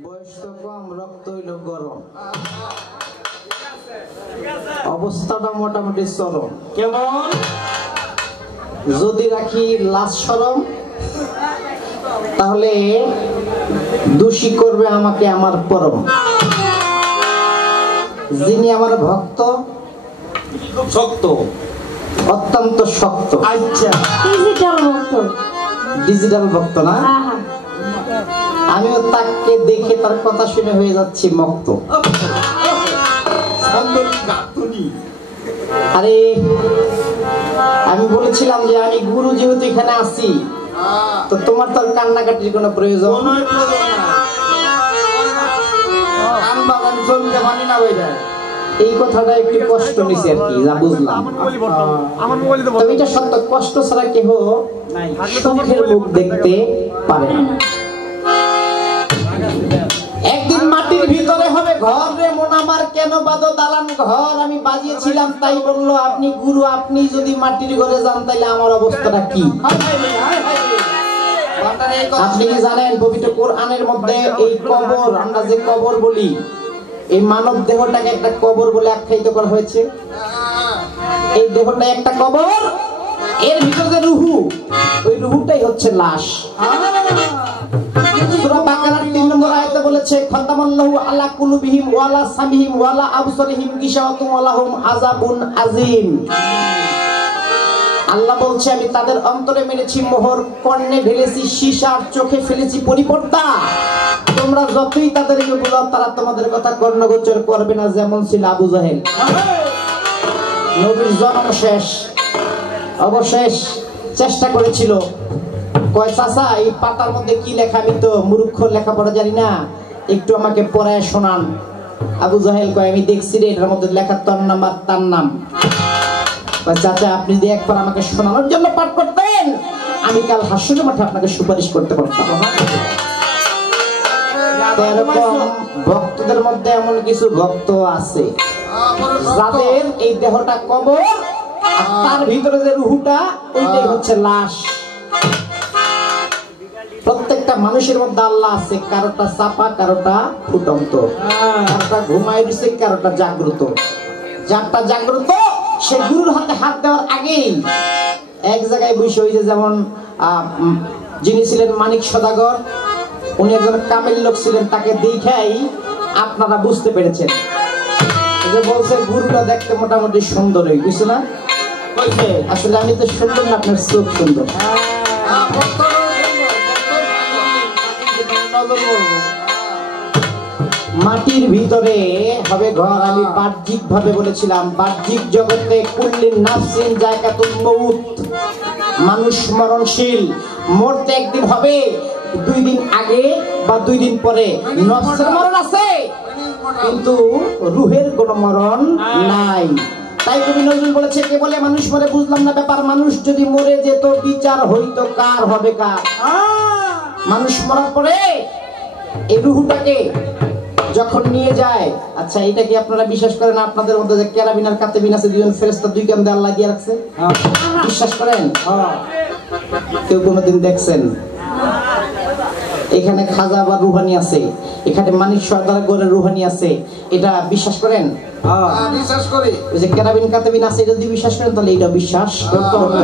বয়স তো কম, রক্ত হইল গরম, অবস্থাটা মোটামুটি চরম। কেমন? যদি রাখি লাজ শরম, তাহলে দোষী করবে আমাকে আমার পরম। যিনি আমার ভক্ত, শক্ত, অত্যন্ত শক্ত। আচ্ছা, ডিজিটাল ভক্ত না? আমিও তাকে দেখে তার কথা শুনে হয়ে যাচ্ছি মক্ত। আরে আমি বলেছিলাম যে আমি গুরু যেহেতু এখানে আছি, তো তোমার তো কান্নাকাটির কোনো প্রয়োজন এই কথাটা একটু কষ্ট নিছে আর কি, যা বুঝলাম। তবে এটা সত্য, কষ্ট ছাড়া কেহ সুখের মুখ দেখতে পারে না। একদিন মাটির ভিতরে হবে ঘর রে মন আমার, কেন বাঁধো দালান ঘর। আমি বাজিয়েছিলাম তাই বললো আপনি গুরু, আপনি যদি মাটির ঘরে যান তাহলে আমার অবস্থাটা কি? আপনি কি জানেন পবিত্র কোরআনের মধ্যে এই কবর, আমরা যে কবর বলি, এই মানব দেহটাকে একটা কবর বলে আখ্যায়িত করা হয়েছে। এই দেহটা একটা কবর, এর ভিতরে যে রুহু, ওই রুহুটাই হচ্ছে লাশ। সূরা বাকারার 3 নম্বর আয়াতে বলেছে খতামাল্লাহু আলা কুলুবিহিম ওয়া আলা সামিহিম ওয়া আলা আবসারিহিম গিশাওয়াতুন ওয়া লাহুম আযাবুন আযীম। আল্লাহ বলছে আমি তাদের অন্তরে মেরেছি মোহর, কর্ণে ঢেলেছি সীসা, আর চোখে ফেলেছি পরিপর্দা। তোমরা যতই তাদেরকে বোঝাও তারা তোমাদের কথা কর্ণগোচর করবে না, যেমন ছিল আবু জাহেল। নবীর জন্ম শেষ, অবশেষ চেষ্টা করেছিল, কয় চাচা এই পাতার মধ্যে কি লেখা, আমি তো মূর্খ, লেখাপড়া জানি না, একটু আমাকে পড়ায় শোনান। আবু জাহেল কয় আমি দেখছি রে, এটার মধ্যে লেখা তোর নাম আর তার নাম। চাচা আপনি যদি একবার আমাকে শোনানোর জন্য পাঠ করতেন, আমি কাল হাসরের মাঠে আপনাকে সুপারিশ করতে পারতাম। এরকম ভক্তদের মধ্যে এমন কিছু ভক্ত আছে যাদের এই দেহটা কবর, আর তার ভিতরে যে রুহুটা, ওইটাই হচ্ছে লাশ। প্রত্যেকটা মানুষের মধ্যে আল্লাহ আছে, কারোটা চাপা, কারোটা ফুটন্ত, কারোটা ঘুমায় দিচ্ছে, কারোটা জাগ্রত। যারটা জাগ্রত সে গুরুর হাতে হাত দেওয়ার আগেই এক জায়গায় বসে হয়েছে। যেমন যিনি ছিলেন মানিক সদাগর, উনি একজন কামেল লোক ছিলেন, তাকে দেখাই আপনারা বুঝতে পেরেছেন। যে বলছে গুরুটা দেখতে মোটামুটি সুন্দর হয়ে গেছে না? আসলে আমি তো সুন্দর না, আপনার চোখ সুন্দর। মাটির ভিতরে হবে ঘর। আমি বাহ্যিক ভাবে বলেছিলাম, বাহ্যিক জগতে কুল্লিন নাফসিন যায়কাতুল মউত, মানুষ মরণশীল, মরতে একদিন হবে। 2 দিন আগে বা 2 দিন পরে নফসের মরণ আছে, কিন্তু রুহের কোনো মরণ নাই। তাই কবি নজরুল বলেছে, কে বলে মানুষ মরে বুঝলাম না ব্যাপার, মানুষ যদি মরে যেত বিচার হইতো কার হবে কার। মানুষ মরার পরে এই রুহুটাকে যখন নিয়ে যায়, আচ্ছা এটা কি আপনারা বিশ্বাস করেন আপনাদের মধ্যে যে কেরাবিন আর কাতেবিন আছে, দুজন ফেরেশতা 2 কাঁধে আল্লাহ দিয়ে রাখছে? বিশ্বাস করেন? কেউ কোনোদিন দেখছেন? এখানে খাজা বা রুহানি আছে, এখানে মানিক সর্দার গড়ের রুহানি আছে, এটা বিশ্বাস করেন? বিশ্বাস করি। ওই যে কেরাবিন কাতেবিন আছে, এটা যদি বিশ্বাস করেন তাহলে এটা বিশ্বাস করতে হবে।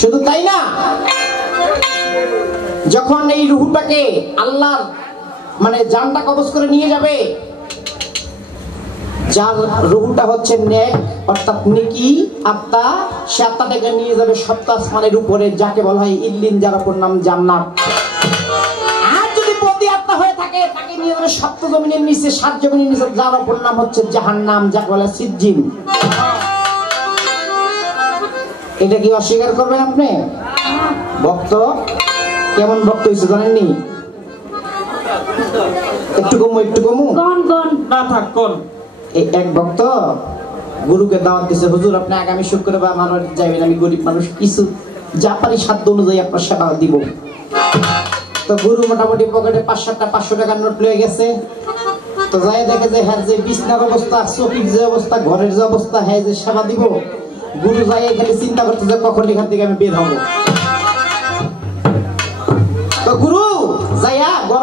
শুধু তাই না, যখন এই রুহুটাকে আল্লাহ মানে জানটা কবজ করে নিয়ে যাবে, যার রুহুটা হচ্ছে নেক অর্থাৎ নেকি আত্মা, সে আত্মাটাকে নিয়ে যাবে সপ্ত আসমানের উপরে, যাকে বলা হয় ইল্লিন, যার অপর নাম জান্নাত। আর যদি বদি আত্মা হয়ে থাকে, তাকে নিয়ে যাবে সপ্ত জমিনের নিচে, 7 জমিনের নিচে, যার অপর নাম হচ্ছে জাহান্নাম, যাকে বলা হয় সিজ্জিন। এটা কি অস্বীকার করবেন আপনি? ভক্ত কেমন ভক্ত হয়েছে জানেননি? একটু কমু, একটু কমু না থাক কোন। এক ভক্ত গুরুকে দাওয়াত দিয়েছে, হুজুর আপনি আগামী শুক্রবার আমার বাড়িতে যাবেন, আমি গরিব মানুষ, কিছু যা পারি সাধ্য অনুযায়ী আপনার সেবা দিব। তো গুরু মোটামুটি পকেটে 500 টাকার নোট লয়ে গেছে। তো যাই দেখে যে হ্যাঁ যে বিছনার অবস্থা, চকির যে অবস্থা, ঘরের যে অবস্থা, হ্যাঁ যে সেবা দিব। গুরু যাই এখানে চিন্তা করতে যে কখন এখান থেকে আমি বের হবো। তো গুরু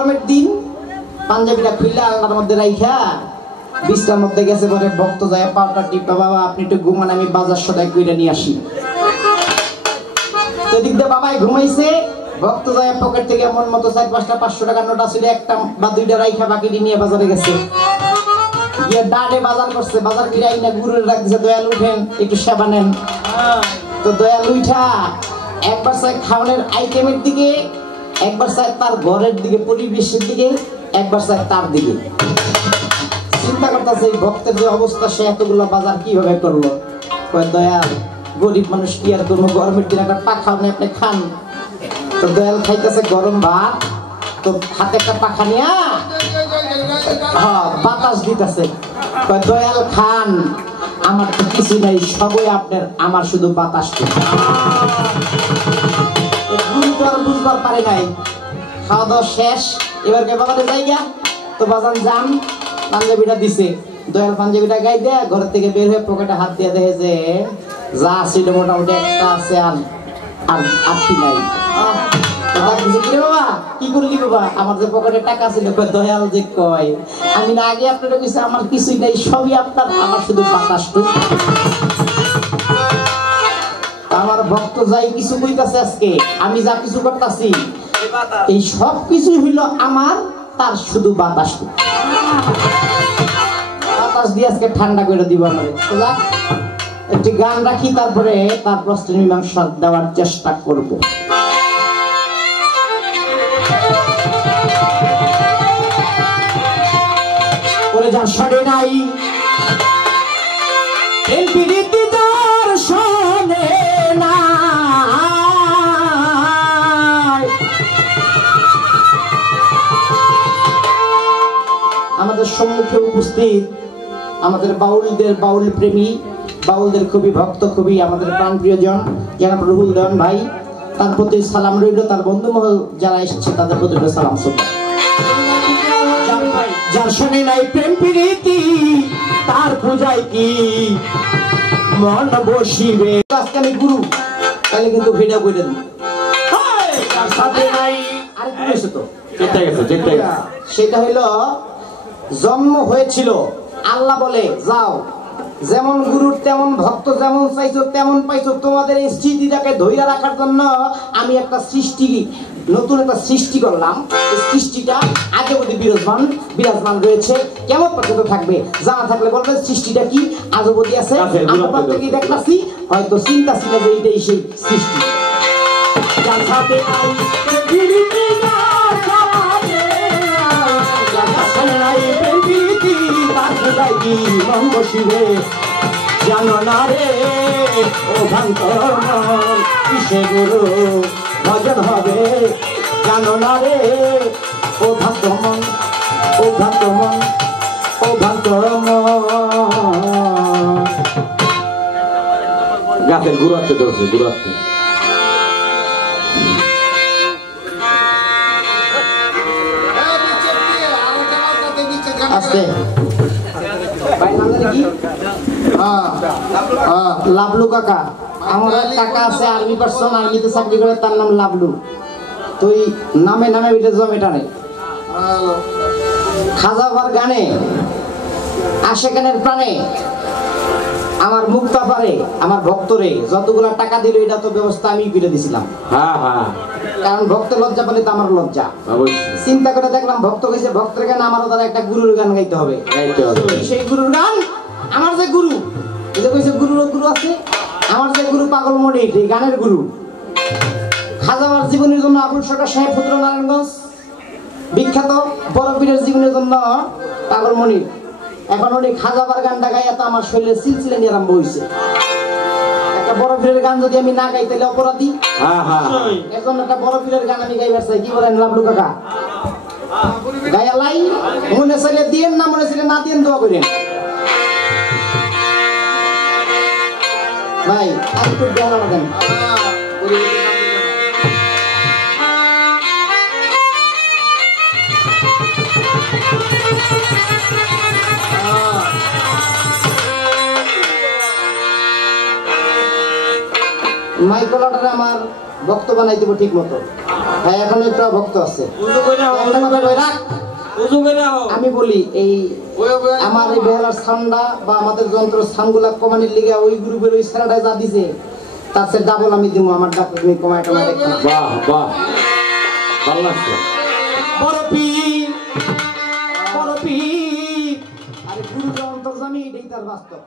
গরমের দিন পাঞ্জাবিটা খুলে আলনার মধ্যে রাইখা বিছনার মধ্যে গেছে পরে ভক্ত যায় পাউটা টিপা, বাবা আপনি একটু ঘুমান, আমি বাজার সদাই কইরা নিয়ে আসি। তো দিক দিয়ে বাবাই ঘুমাইছে, ভক্ত যায় পকেট থেকে মন মতো 4-5টা 500 টাকার নোট ছিল, একটা বা দুইটা রাইখা বাকিটি নিয়ে বাজারে গেছে। গিয়ে ডাডে বাজার করছে, বাজার করে আইনা গুরুরে ডাক দিছে, দয়াল উঠেন একটু সেবা নেন। তো দয়াল উঠা একবার চাই খাওয়ানোর আইটেমের দিকে, একবার চাই তার ঘরের দিকে, পরিবেশের দিকে, একবার চাই তার দিকে। চিন্তা করতেছে এই ভক্তের যে অবস্থা, সে এতগুলো বাজার কিভাবে করলো। কয় দয়াল গরিব মানুষ কি আর করবো, গরমের দিন একটা পাখা নেই, আপনি খান। তো দয়াল খাইতেছে গরম ভাত, তো হাতে একটা পাখা নিয়া বাতাস দিতেছে। কয় দয়াল খান, আমার তো কিছু নাই, সবই আপনার, আমার শুধু বাতাস। গুরু তো আর বুঝবার পারে নাই। খাওয়া দাওয়া শেষ, এবার কে বাবাতে জায়গা তো বাজান যান, পাঞ্জাবিটা দিছে। দয়াল পাঞ্জাবিটা গাই দেয়, ঘর থেকে বের হয়ে পকেটে হাত দিয়ে দেখে যে যা ছিল মোটামুটি একটা আছে, আর কি নাই। বাবা কি করলি বাবা, আমার যে পকেটে টাকা ছিল। দয়াল যে কয়, আমি না আগে আপনারা কইছি আমার কিছুই নাই, সবই আপনার, আমার শুধু বাতাসটুকু। আমার ভক্ত যাই কিছু কইতাছে আজকে, আমি যা কিছু করতেছি এই সব কিছু হইল আমার, তার শুধু বাতাসটুকু। বাতাস দিয়ে আজকে ঠান্ডা করে দিব আমারে। একটি গান রাখি, তারপরে তার প্রশ্ন মীমাংসা দেওয়ার চেষ্টা করব। যার শোনে নাই প্রীতি, যার শোনে না আমাদের সম্মুখে উপস্থিত আমাদের বাউলদের, বাউল প্রেমী, বাউলদের খুবই ভক্ত, খুবই আমাদের প্রাণ প্রিয়জন জনাব রুহুল দেওয়ান ভাই, তার প্রতি সালাম রইল। তার বন্ধু মহল যারা এসেছে তাদের প্রতি সালাম। যার শোনে নাই প্রেম প্রীতি, তার পূজায় কি মন বসিবে। আজকে আমি গুরু, তাহলে কিন্তু ভিডিও করে দিন। সেটা হইল জন্ম হয়েছিল, আল্লাহ বলে যাও, যেমন গুরুর তেমন ভক্ত, যেমন চাইছো তেমন পাইছো। তোমাদের এই স্মৃতিটাকে ধরে রাখার জন্য আমি একটা সৃষ্টি, নতুন একটা সৃষ্টি করলাম। এই সৃষ্টিটা আগে অবধি বিরাজমান রয়েছে, কেমন পর্যন্ত থাকবে। জানা থাকলে বলবে সৃষ্টিটা কি, আজ অবধি আছে, আমরা প্রত্যেকেই দেখতেছি, হয়তো চিন্তা ছিল যে এইটাই সেই সৃষ্টি। জানো না রে ও ভক্ত কিসে গুরু ভজন হবে, জানো না রে ও ভক্ত মন, ও ভক্ত মন, ও ভক্ত মন। গাছের গুরুত্ব ধরছে, গুরুত্ব আস্তে লাবলু কাকা, আমার কাকা আছে আর্মি পার্সন, আর্মিতে চাকরি করে, তার নাম লাবলু। তুই নামে নামে বিটে জমেটা নেই। খাজাবার গানে আশেকানের প্রাণে আমার মুক্তা পারে, আমার ভক্তরে যতগুলা টাকা দিল এটা তো ব্যবস্থা আমি করে দিছিলাম। কারণ ভক্ত লজ্জা পেলে তো আমার লজ্জা। চিন্তা করে দেখলাম ভক্ত কইছে ভক্তের গান, আমারও দ্বারা একটা গুরুর গান গাইতে হবে। সেই গুরুর গান, আমার যে গুরু, এই যে কইছে গুরুর গুরু আছে, আমার যে গুরু পাগল মনির, এই গানের গুরু। খাজাবার জীবনের জন্য আবুল সরকার সাহেব পুত্র নারায়ণগঞ্জ বিখ্যাত, বড় পীরের জীবনের জন্য পাগল মনির। এখন উনি খাজাবার গানটা গাইয়া তো আমার শরীরে সিলসিলানি আরম্ভ হয়েছে। একটা বড় পীরের গান যদি আমি না গাই তাহলে অপরাধী। এখন একটা বড় পীরের গান আমি গাইবার চাই, কি বলেন লাবলু কাকা? গায়ালাই মনে চাইলে দিয়েন, না মনে চাইলে না দিয়েন, দোয়া করেন ভাই। আর একটু দেন আমাদের মাইক্রোলাটারে আমার ভক্ত বানাই দেবো ঠিক মতো। হ্যাঁ এখন একটা ভক্ত আছে। একটা কথা কই রাখ। আমি বলি এই আমার এই বেহালার সাউন্ডা বা আমাদের যন্ত্র সাউন্ডগুলা কমানির লিগে ওই গ্রুপের ওই সারাটা যা দিছে তার চেয়ে ডাবল আমি দিব। আমার ডাক্তার তুমি কমায় টমায় দেখো। বাহ বাহ, ভালো লাগছে। বড় পীর, বড় পীর। আরে গুরুর অন্তর্জামী এটাই তার বাস্তব।